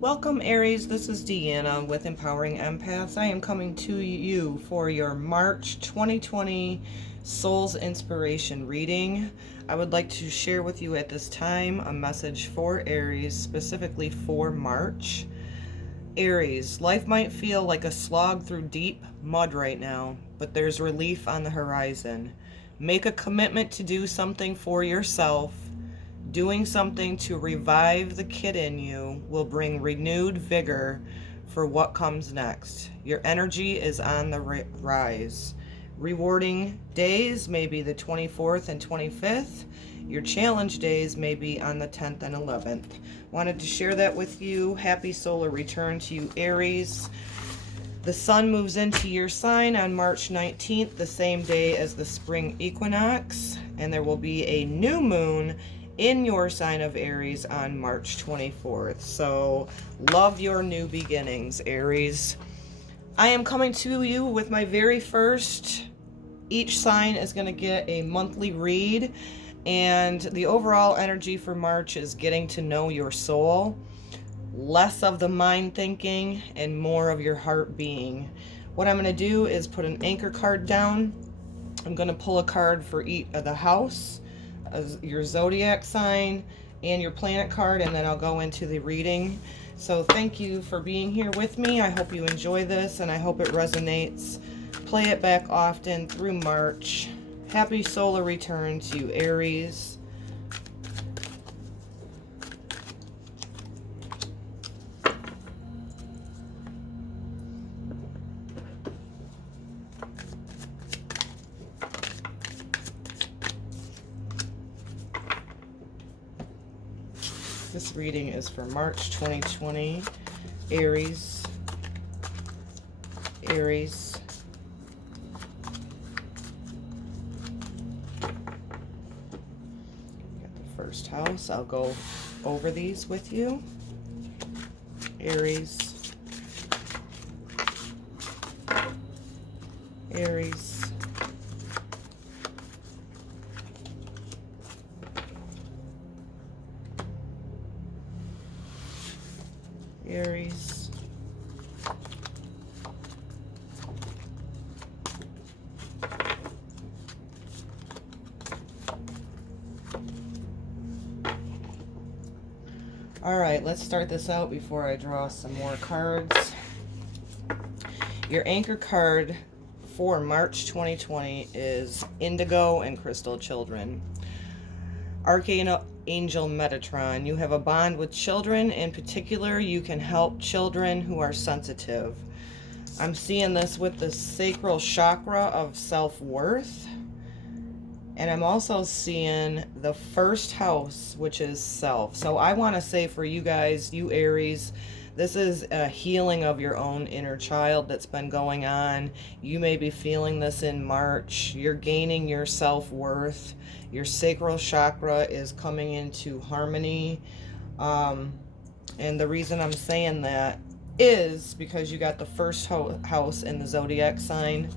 Welcome, Aries. This is Deanna with Empowering Empaths. I am coming to you for your March 2020 Soul's Inspiration reading. I would like to share with you at this time a message for Aries, specifically for March. Aries, life might feel like a slog through deep mud right now, but there's relief on the horizon. Make a commitment to do something for yourself. Doing something to revive the kid in you will bring renewed vigor for what comes next. Your energy is on the rise. Rewarding days may be the 24th and 25th. Your challenge days may be on the 10th and 11th. Wanted to share that with you. Happy solar return to you, Aries. The sun moves into your sign on March 19th, the same day as the spring equinox, and there will be a new moon in your sign of Aries on March 24th. So love your new beginnings, Aries. I am coming to you with my very first. Each sign is going to get a monthly read, and the overall energy for March is getting to know your soul. Less of the mind thinking and more of your heart being. What I'm going to do is put an anchor card down. I'm going to pull a card for each of the house, your zodiac sign, and your planet card, and then I'll go into the reading. So thank you for being here with me. I hope you enjoy this, and I hope it resonates. Play it back often through March. Happy solar return to you, Aries. This reading is for March 2020, Aries. Aries. Got the first house. I'll go over these with you. Aries. Aries. Aries. All right, let's start this out before I draw some more cards. Your anchor card for March 2020 is Indigo and Crystal Children. Archangel Metatron, you have a bond with children. In particular, you can help children who are sensitive. I'm seeing this with the sacral chakra of self-worth. And I'm also seeing the first house, which is self. So I want to say for you guys, you Aries, this is a healing of your own inner child that's been going on. You may be feeling this in March. You're gaining your self-worth. Your sacral chakra is coming into harmony. And the reason I'm saying that is because you got the first house in the zodiac sign.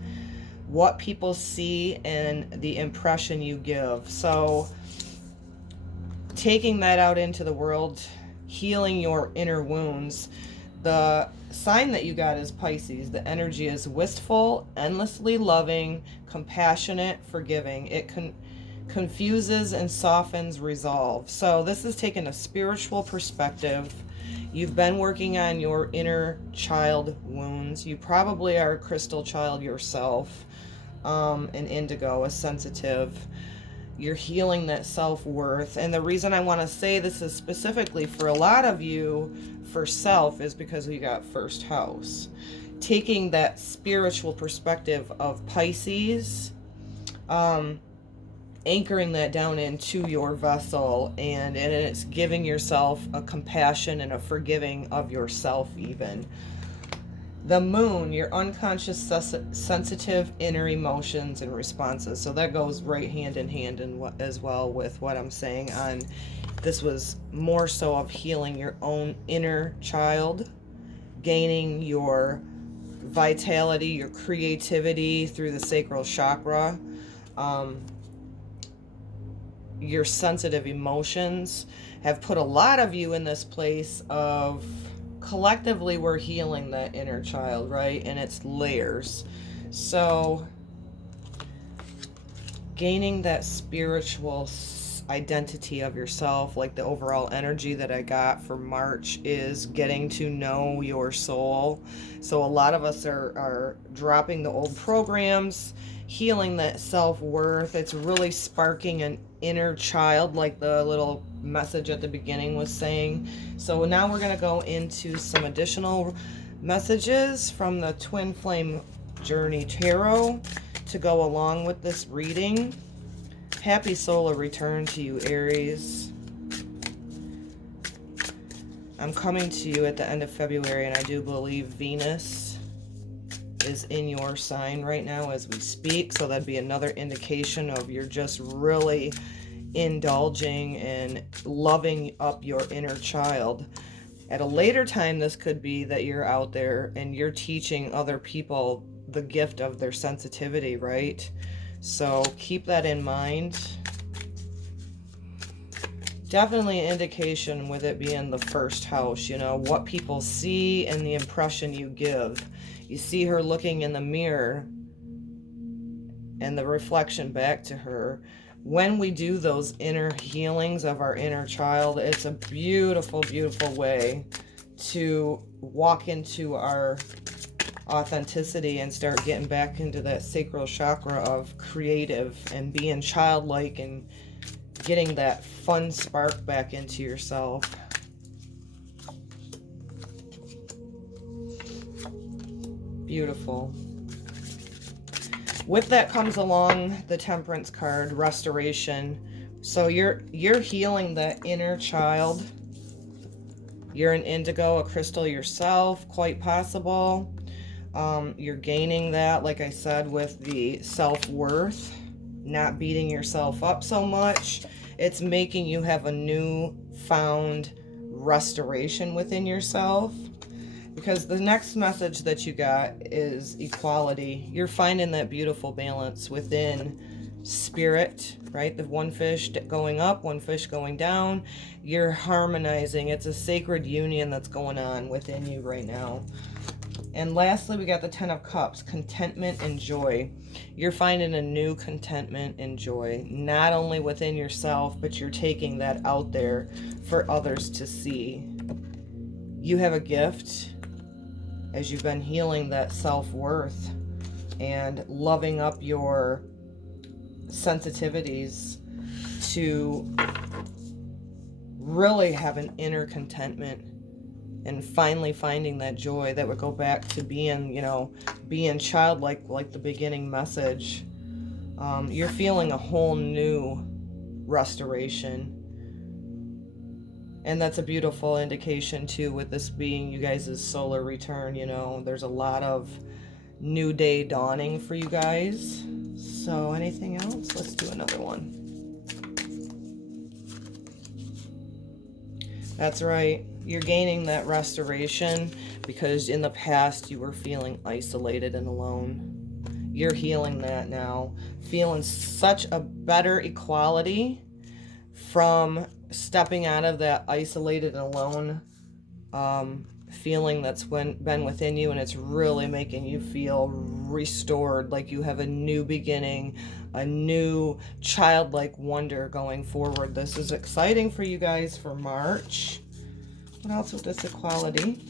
What people see and the impression you give. So taking that out into the world, healing your inner wounds. The sign that you got is Pisces. The energy is wistful, endlessly loving, compassionate, forgiving. It confuses and softens resolve. So this is taking a spiritual perspective. You've been working on your inner child wounds. You probably are a crystal child yourself. An indigo, a sensitive. You're healing that self-worth. And the reason I want to say this is specifically for a lot of you for self is because we got first house. Taking that spiritual perspective of Pisces, anchoring that down into your vessel, and it's giving yourself a compassion and a forgiving of yourself even. The moon, your unconscious sensitive inner emotions and responses. So that goes right hand in hand as well with what I'm saying on this was more so of healing your own inner child, gaining your vitality, your creativity through the sacral chakra. Your sensitive emotions have put a lot of you in this place of collectively we're healing that inner child, right? And it's layers. So gaining that spiritual identity of yourself, like the overall energy that I got for March is getting to know your soul. So a lot of us are dropping the old programs, healing that self-worth. It's really sparking an inner child, like the little message at the beginning was saying. So now we're going to go into some additional messages from the Twin Flame Journey Tarot to go along with this reading. Happy solar return to you, Aries. I'm coming to you at the end of February, and I do believe Venus is in your sign right now as we speak. So that'd be another indication of you're just really indulging and loving up your inner child. At a later time, this could be that you're out there and you're teaching other people the gift of their sensitivity, right? So keep that in mind. Definitely an indication with it being the first house, you know, what people see and the impression you give. You see her looking in the mirror and the reflection back to her. When we do those inner healings of our inner child, it's a beautiful, beautiful way to walk into our authenticity and start getting back into that sacral chakra of creative and being childlike and getting that fun spark back into yourself. Beautiful. With that comes along the Temperance card, restoration. So you're healing that inner child. You're an indigo, a crystal yourself, quite possible. You're gaining that, like I said, with the self-worth, not beating yourself up so much. It's making you have a new found restoration within yourself. Because the next message that you got is equality. You're finding that beautiful balance within spirit, right? The one fish going up, one fish going down. You're harmonizing. It's a sacred union that's going on within you right now. And lastly, we got the Ten of Cups, contentment and joy. You're finding a new contentment and joy, not only within yourself, but you're taking that out there for others to see. You have a gift as you've been healing that self-worth and loving up your sensitivities to really have an inner contentment and finally finding that joy that would go back to being, you know, being childlike, like the beginning message. You're feeling a whole new restoration. And that's a beautiful indication too, with this being you guys' solar return. You know, there's a lot of new day dawning for you guys. So anything else? Let's do another one. That's right. You're gaining that restoration because in the past you were feeling isolated and alone. You're healing that now. Feeling such a better equality from stepping out of that isolated and alone feeling that's been within you, and it's really making you feel restored, like you have a new beginning, a new childlike wonder going forward. This is exciting for you guys for March. What else with this equality?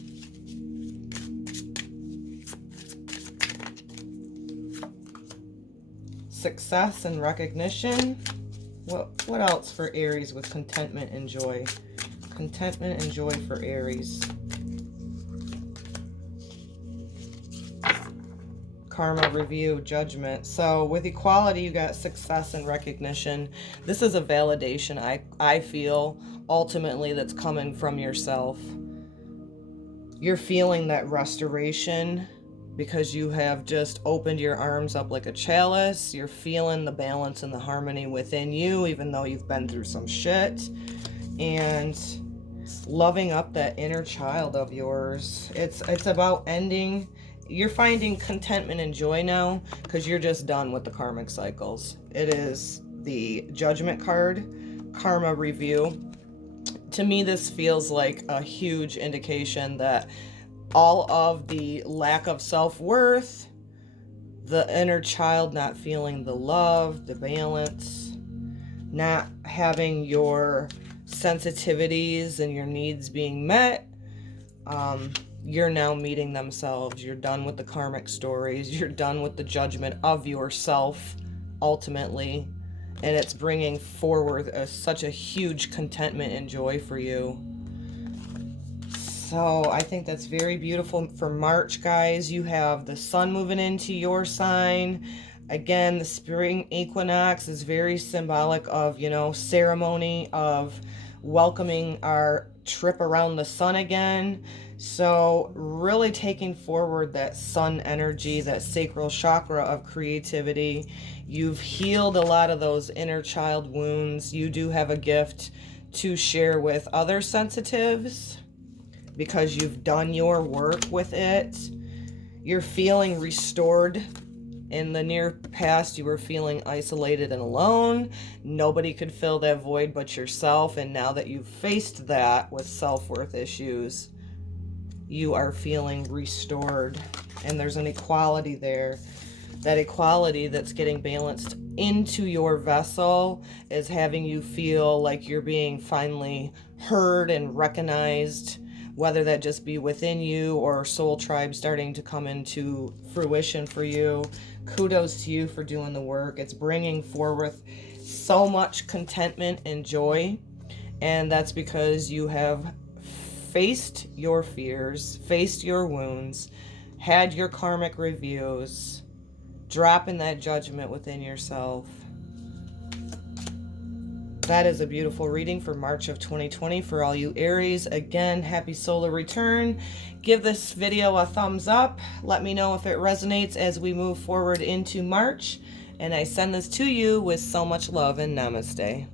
Success and recognition. What else for Aries with contentment and joy? Contentment and joy for Aries. Karma, review, judgment. So with equality, you got success and recognition. This is a validation, I feel, ultimately, that's coming from yourself. You're feeling that restoration because you have just opened your arms up like a chalice. You're feeling the balance and the harmony within you, even though you've been through some shit. And loving up that inner child of yours. It's about ending. You're finding contentment and joy now because you're just done with the karmic cycles. It is the judgment card, karma review. To me, this feels like a huge indication that all of the lack of self-worth, the inner child not feeling the love, the balance, not having your sensitivities and your needs being met, you're now meeting themselves. You're done with the karmic stories. You're done with the judgment of yourself, ultimately. And it's bringing forward such a huge contentment and joy for you. So I think that's very beautiful for March, guys. You have the sun moving into your sign. Again, the spring equinox is very symbolic of, ceremony, of welcoming our trip around the sun again. So really taking forward that sun energy, that sacral chakra of creativity. You've healed a lot of those inner child wounds. You do have a gift to share with other sensitives because you've done your work with it. You're feeling restored. In the near past, you were feeling isolated and alone. Nobody could fill that void but yourself. And now that you've faced that with self-worth issues, you are feeling restored. And there's an equality there. That equality that's getting balanced into your vessel is having you feel like you're being finally heard and recognized, whether that just be within you or soul tribe starting to come into fruition for you. Kudos to you for doing the work. It's bringing forth so much contentment and joy, and that's because you have faced your fears, faced your wounds, had your karmic reviews, dropping that judgment within yourself. That is a beautiful reading for March of 2020 for all you Aries. Again, happy solar return. Give this video a thumbs up. Let me know if it resonates as we move forward into March. And I send this to you with so much love and namaste.